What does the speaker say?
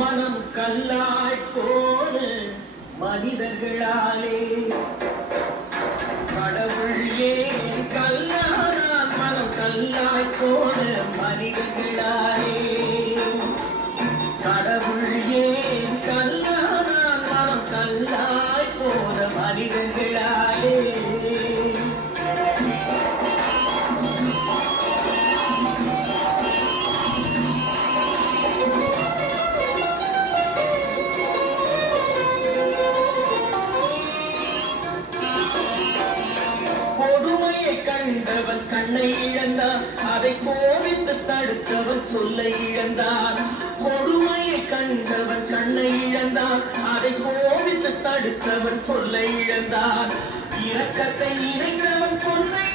மனம் கல்லாய் போன மனிதர்களாலே கடவுள் ஏன் கல்லானான் மனம் கல்லாய் போன மனிதர்களாலே கடவுள் ஏன் கல்லானான் மனம் கல்லாய் போன மனிதர்களாலே கண்டவன் கண்ணை இழந்தான் அதை கோவித்து தடுத்தவன் சொல்லை இழந்தான் கொடுமையை கண்டவன் கண்ணை இழந்தான் அதை கோவித்து தடுத்தவன் சொல்லை இழந்தான் இரக்கத்தை நினைக்கிறவன் பொன்னை